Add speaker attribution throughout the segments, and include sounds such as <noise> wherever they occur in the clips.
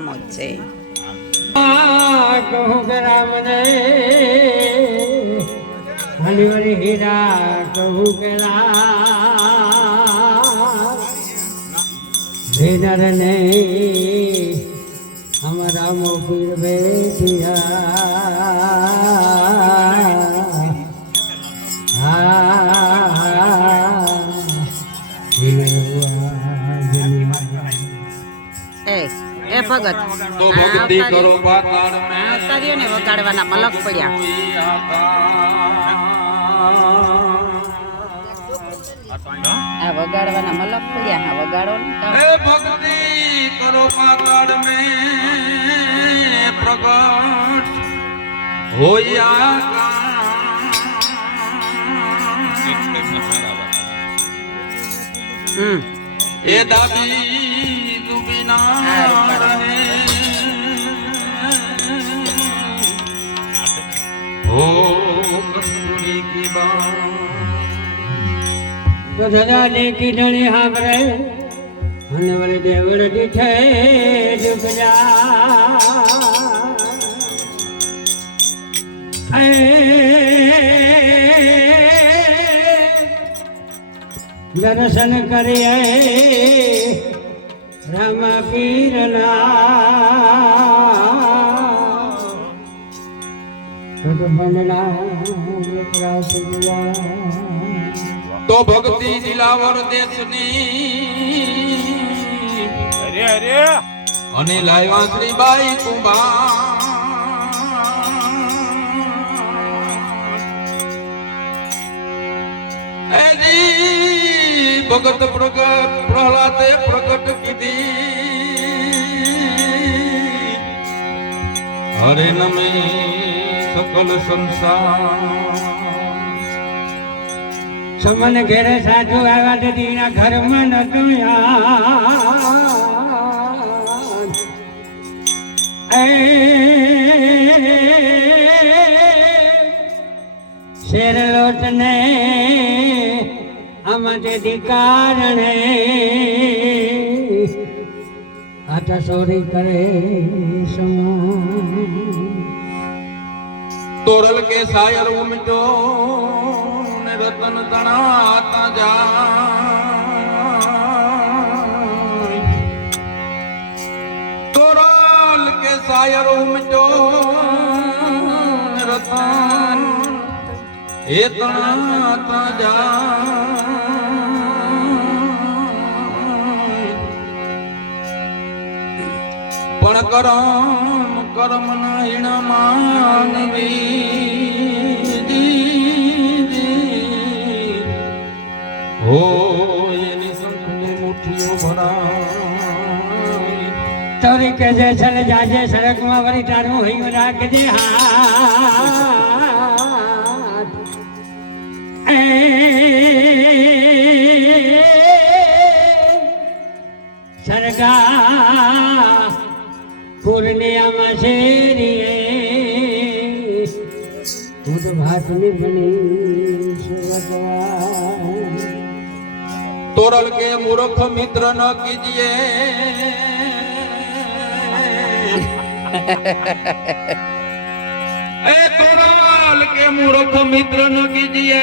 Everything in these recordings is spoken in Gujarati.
Speaker 1: મોજ છે
Speaker 2: કહું કે રામને હરિવરી હીરા કહું કે વિનર ને
Speaker 1: ભગત.
Speaker 3: તો
Speaker 1: આ
Speaker 3: ભક્તિ
Speaker 1: અવતારી-
Speaker 3: કરો પાતાળ મેં.
Speaker 1: અવતારીઓને વગાડવાના મલક પડ્યા. આ વગાડવાના મલક પડ્યા હા વગાડો ને. તો.
Speaker 3: હે ભક્તિ કરો પાતાળ મેં. પ્રગટ હોયા
Speaker 1: હમ.
Speaker 3: એ દાદી ડૂબી ના રહે હો કસ્તુરી કી બાત
Speaker 2: તો ધજાને કીધણી વળી દીઠે ડૂબજા દર્શન કરીએ રામ પીરના તો
Speaker 3: ભક્તિ દિલાવર દેશની.
Speaker 4: અરે અરે.
Speaker 3: અને લાવ્યા શ્રીબાઈ કુંભા. એજી ભગત પ્રગટ પ્રહલાદે પ્રગટ કીધી. હરે નમે સકલ સંસાર.
Speaker 2: સમન ઘેરે સાધુ આવ્યા તે દીના ઘરમાં નતું શેર એ શેર આમાંથી કારણે. આટા સોરી કરે
Speaker 3: તોરલ કે સાયર ઉમટો ને રતન જાય. તોરલ કે સાયર ઉમટો ને રતન એ તણાતા જાય. કરમ કરમ નહીણ માનવી. હો એની શંખની મુઠ્ઠીઓ ભરાય
Speaker 2: તોરી કે જે ચલ જાજે સડકમાં વળી તારું હૈયું રાખજે હા સરગા પૂર્ણિયામાં શેરીએ. ખુદ ભાતની બની
Speaker 3: તોરલ કે મૂર્ખ મિત્ર ન કીજીએ. <laughs> એ તોરલ કે મૂર્ખ મિત્ર ન કીજીએ.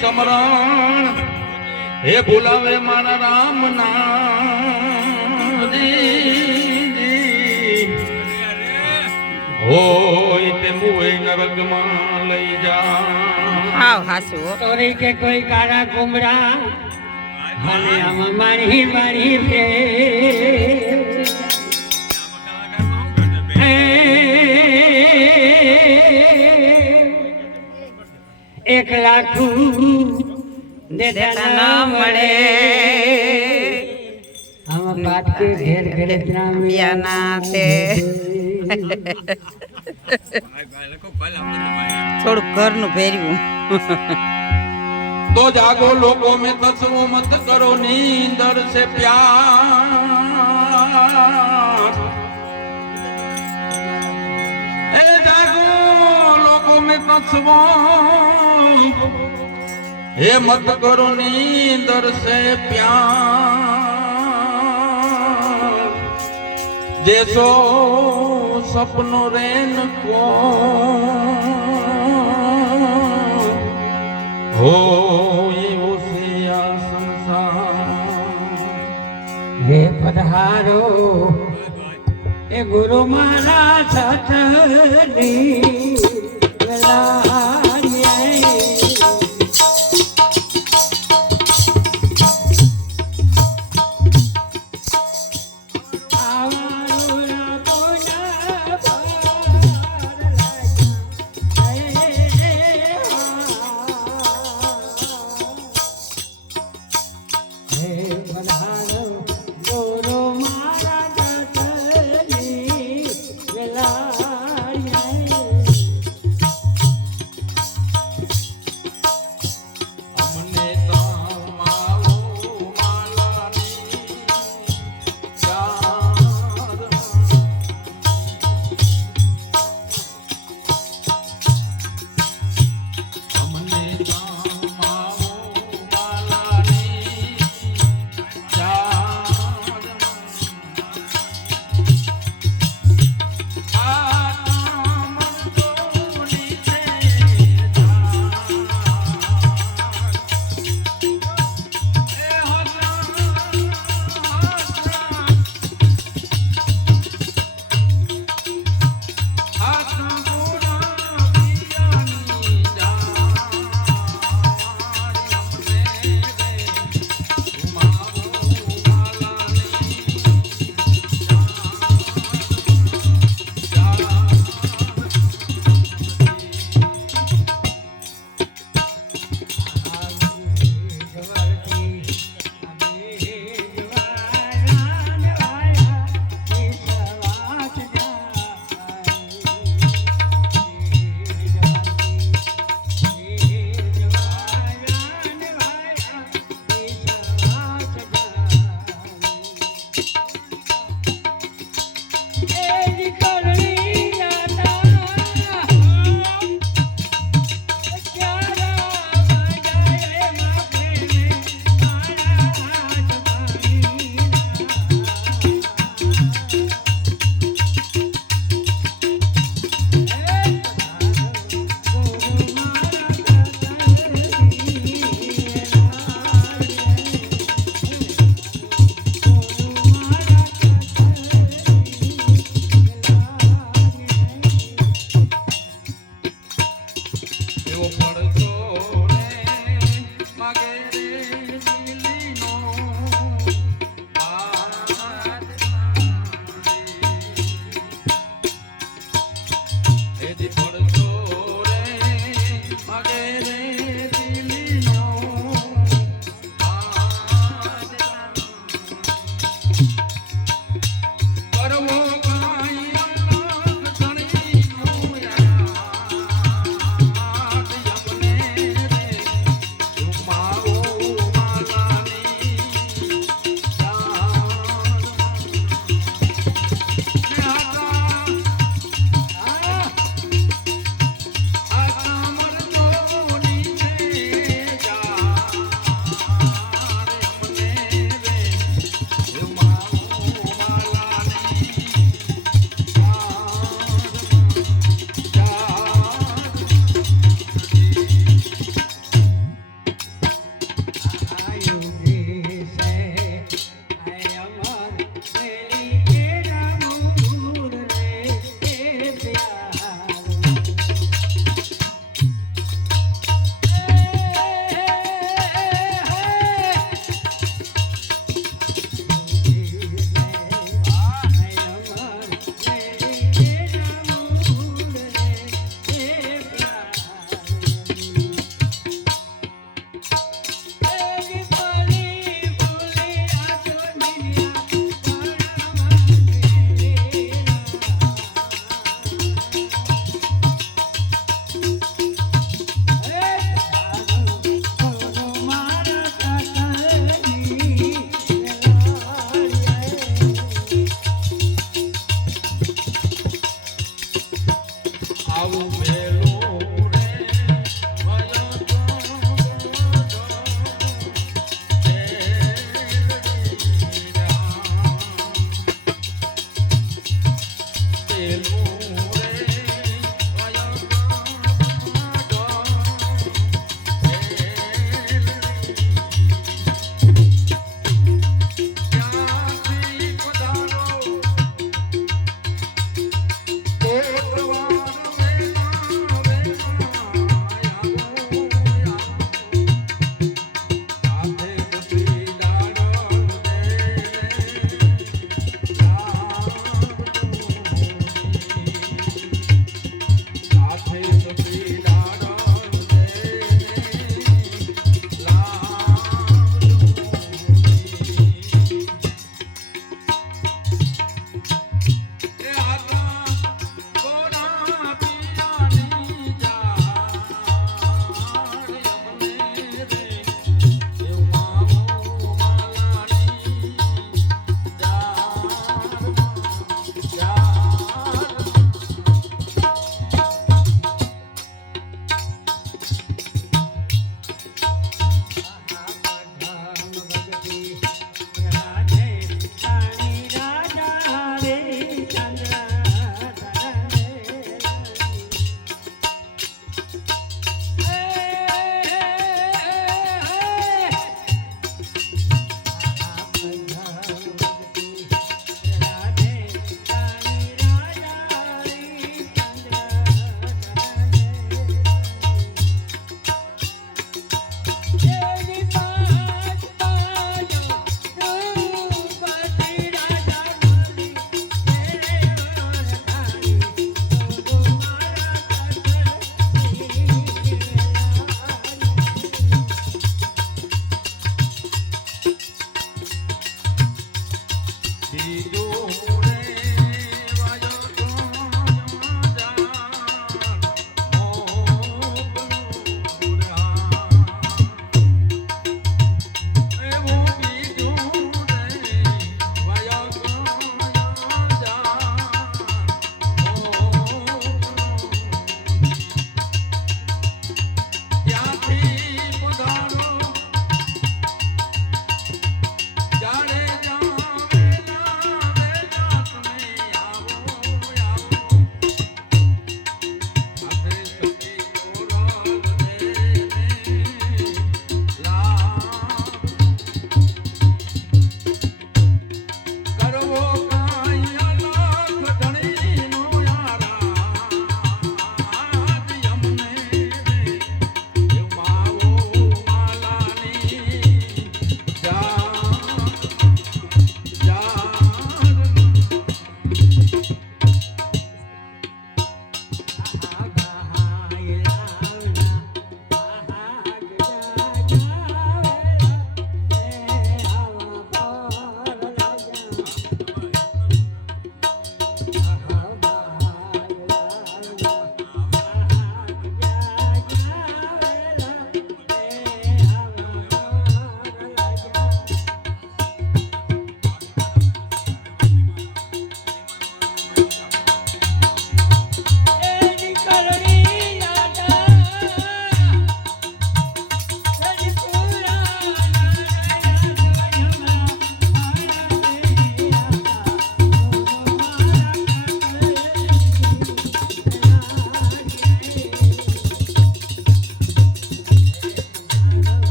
Speaker 3: સમરણ. હે ભૂલાવે મારા રામ નામ નરકમાં લઈ જા.
Speaker 1: હાવ હાસુ હો.
Speaker 2: તોરી કે કોઈ કાળા કુમરા અને આમાં મારી મારી ફે એક લાખું ને ના મળે. આમાં પાટકી ઘેર ઘેર
Speaker 1: પિયાના તે. થોડું ઘરનું ભેર્યું
Speaker 3: તો જાગો લોકો મે તસવો મત કરો, નીંદર સે પ્યાર. એ જાગો લોકો મે તસવો હે મત કરો, નીંદર સે પ્યાર. જેસો સપનો રેન કો હો એવો છે આ સંસાર
Speaker 2: હે પધારો, એ ગુરુ મારા સતની વેલાડીએ.